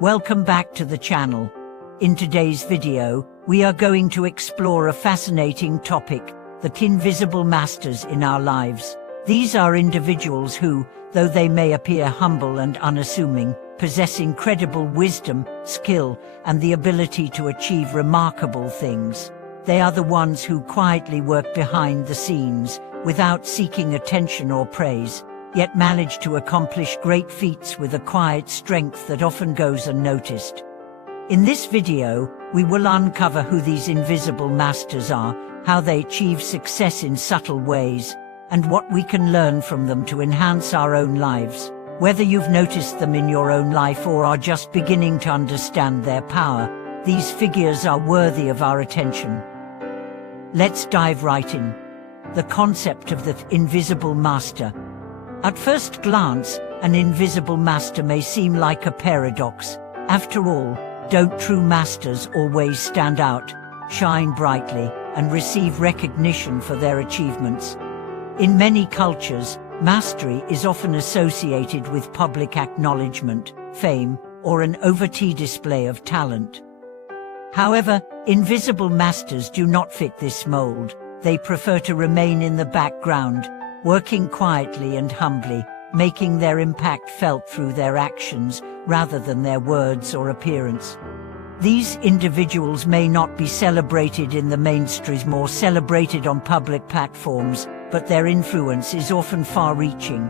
Welcome back to the channel. In today's video, we are going to explore a fascinating topic, the invisible masters in our lives. These are individuals who, though they may appear humble and unassuming, possess incredible wisdom, skill, and the ability to achieve remarkable things. They are the ones who quietly work behind the scenes, without seeking attention or praise, yet manage to accomplish great feats with a quiet strength that often goes unnoticed. In this video, we will uncover who these invisible masters are, how they achieve success in subtle ways, and what we can learn from them to enhance our own lives. Whether you've noticed them in your own life or are just beginning to understand their power, these figures are worthy of our attention. Let's dive right in. The concept of the invisible master. At first glance, an invisible master may seem like a paradox. After all, don't true masters always stand out, shine brightly, and receive recognition for their achievements? In many cultures, mastery is often associated with public acknowledgement, fame, or an overt display of talent. However, invisible masters do not fit this mold. They prefer to remain in the background, working quietly and humbly, making their impact felt through their actions rather than their words or appearance. These individuals may not be celebrated in the mainstream or celebrated on public platforms, but their influence is often far-reaching.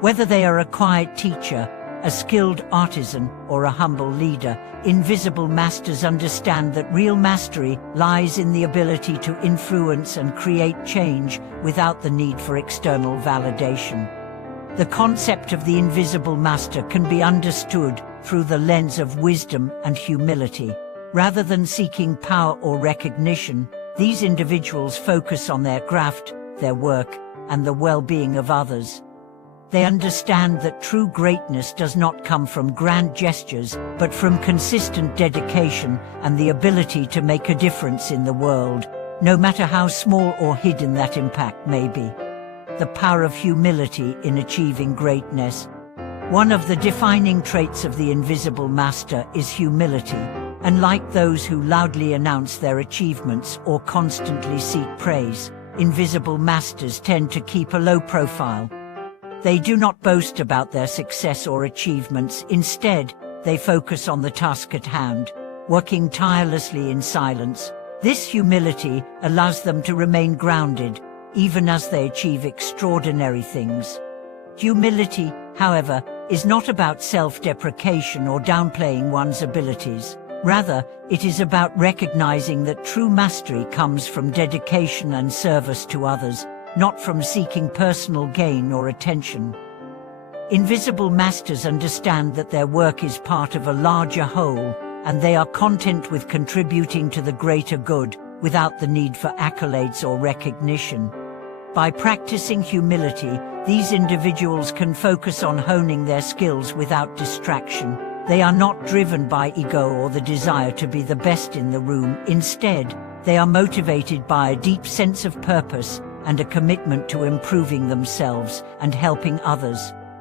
Whether they are a quiet teacher, a skilled artisan, or a humble leader, invisible masters understand that real mastery lies in the ability to influence and create change without the need for external validation. The concept of the invisible master can be understood through the lens of wisdom and humility. Rather than seeking power or recognition, these individuals focus on their craft, their work, and the well-being of others. They understand that true greatness does not come from grand gestures, but from consistent dedication and the ability to make a difference in the world, no matter how small or hidden that impact may be. The power of humility in achieving greatness. One of the defining traits of the invisible master is humility. Unlike those who loudly announce their achievements or constantly seek praise, invisible masters tend to keep a low profile. They do not boast about their success or achievements. Instead, they focus on the task at hand, working tirelessly in silence. This humility allows them to remain grounded, even as they achieve extraordinary things. Humility, however, is not about self-deprecation or downplaying one's abilities. Rather, it is about recognizing that true mastery comes from dedication and service to others, not from seeking personal gain or attention. Invisible masters understand that their work is part of a larger whole, and they are content with contributing to the greater good, without the need for accolades or recognition. By practicing humility, these individuals can focus on honing their skills without distraction. They are not driven by ego or the desire to be the best in the room. Instead, they are motivated by a deep sense of purpose and a commitment to improving themselves and helping others.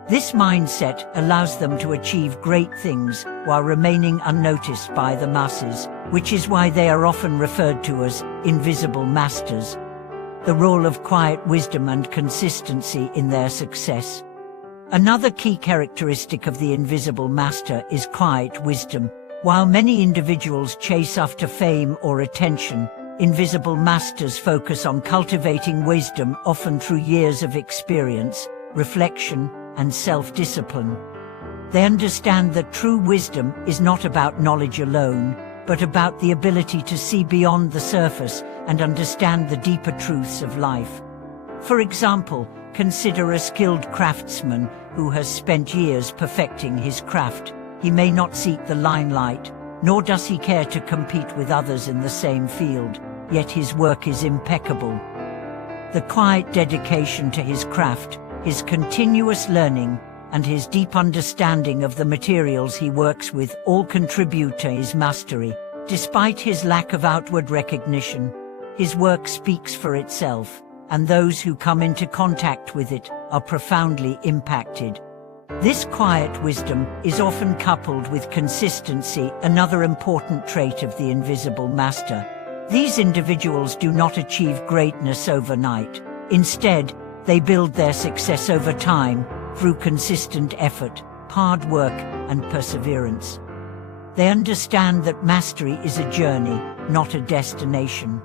This mindset allows them to achieve great things while remaining unnoticed by the masses, which is why they are often referred to as invisible masters. The role of quiet wisdom and consistency in their success. Another key characteristic of the invisible master is quiet wisdom. While many individuals chase after fame or attention, invisible masters focus on cultivating wisdom, often through years of experience, reflection, and self-discipline. They understand that true wisdom is not about knowledge alone, but about the ability to see beyond the surface and understand the deeper truths of life. For example, consider a skilled craftsman who has spent years perfecting his craft. He may not seek the limelight, nor does he care to compete with others in the same field, yet his work is impeccable. The quiet dedication to his craft, his continuous learning, and his deep understanding of the materials he works with all contribute to his mastery. Despite his lack of outward recognition, his work speaks for itself, and those who come into contact with it are profoundly impacted. This quiet wisdom is often coupled with consistency, another important trait of the invisible master. These individuals do not achieve greatness overnight. Instead, they build their success over time through consistent effort, hard work, and perseverance. They understand that mastery is a journey, not a destination.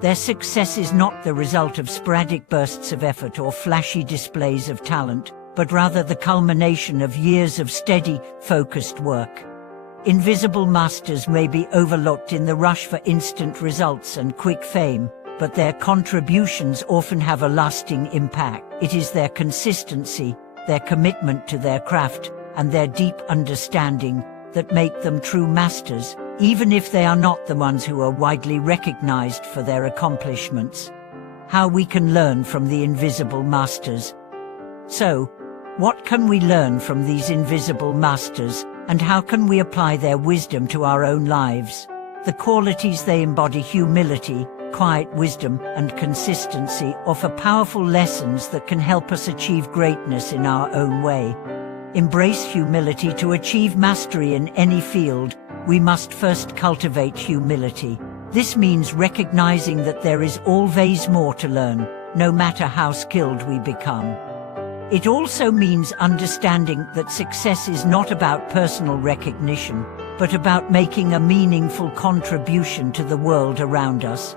Their success is not the result of sporadic bursts of effort or flashy displays of talent, but rather the culmination of years of steady, focused work. Invisible masters may be overlooked in the rush for instant results and quick fame, but their contributions often have a lasting impact. It is their consistency, their commitment to their craft, and their deep understanding that make them true masters, even if they are not the ones who are widely recognized for their accomplishments. How we can learn from the invisible masters. So, what can we learn from these invisible masters, and how can we apply their wisdom to our own lives? The qualities they embody: humility, quiet wisdom, and consistency offer powerful lessons that can help us achieve greatness in our own way. Embrace humility. To achieve mastery in any field, we must first cultivate humility. This means recognizing that there is always more to learn, no matter how skilled we become. It also means understanding that success is not about personal recognition, but about making a meaningful contribution to the world around us.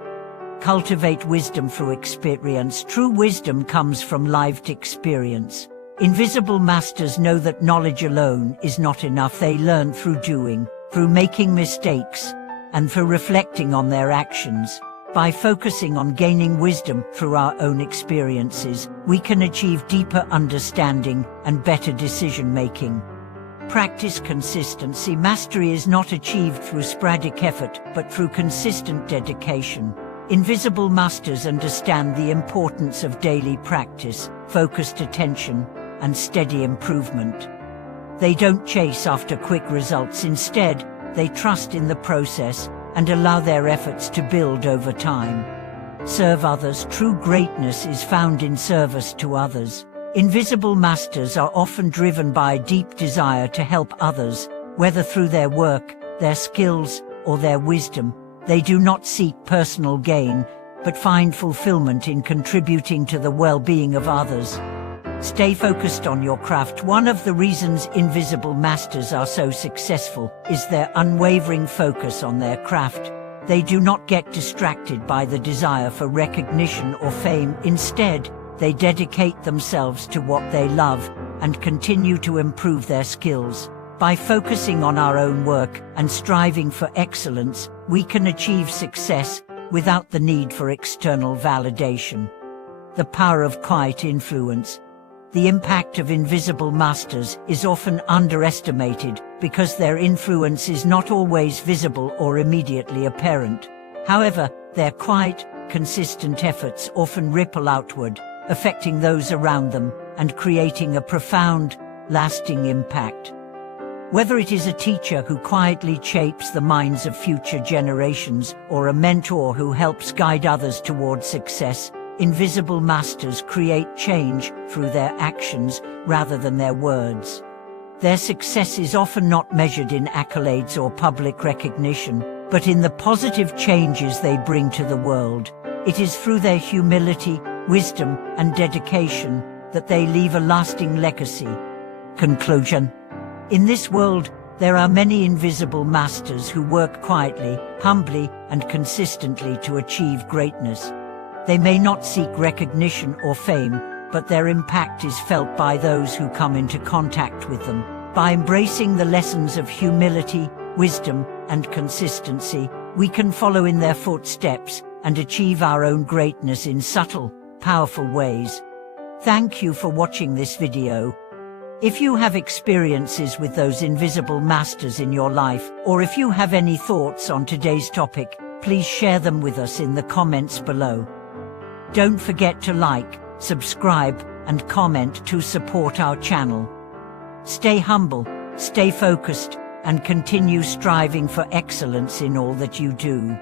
Cultivate wisdom through experience. True wisdom comes from lived experience. Invisible masters know that knowledge alone is not enough. They learn through doing, through making mistakes, and through reflecting on their actions. By focusing on gaining wisdom through our own experiences, we can achieve deeper understanding and better decision-making. Practice consistency. Mastery is not achieved through sporadic effort, but through consistent dedication. Invisible masters understand the importance of daily practice, focused attention, and steady improvement. They don't chase after quick results. Instead, they trust in the process and allow their efforts to build over time. Serve others. True greatness is found in service to others. Invisible masters are often driven by a deep desire to help others, whether through their work, their skills, or their wisdom. They do not seek personal gain, but find fulfillment in contributing to the well-being of others. Stay focused on your craft. One of the reasons invisible masters are so successful is their unwavering focus on their craft. They do not get distracted by the desire for recognition or fame. Instead, they dedicate themselves to what they love and continue to improve their skills. By focusing on our own work and striving for excellence, we can achieve success without the need for external validation. The power of quiet influence. The impact of invisible masters is often underestimated because their influence is not always visible or immediately apparent. However, their quiet, consistent efforts often ripple outward, affecting those around them and creating a profound, lasting impact. Whether it is a teacher who quietly shapes the minds of future generations or a mentor who helps guide others towards success, invisible masters create change through their actions rather than their words. Their success is often not measured in accolades or public recognition, but in the positive changes they bring to the world. It is through their humility, wisdom, and dedication that they leave a lasting legacy. Conclusion. In this world, there are many invisible masters who work quietly, humbly, and consistently to achieve greatness. They may not seek recognition or fame, but their impact is felt by those who come into contact with them. By embracing the lessons of humility, wisdom, and consistency, we can follow in their footsteps and achieve our own greatness in subtle, powerful ways. Thank you for watching this video. If you have experiences with those invisible masters in your life, or if you have any thoughts on today's topic, please share them with us in the comments below. Don't forget to like, subscribe, and comment to support our channel. Stay humble, stay focused, and continue striving for excellence in all that you do.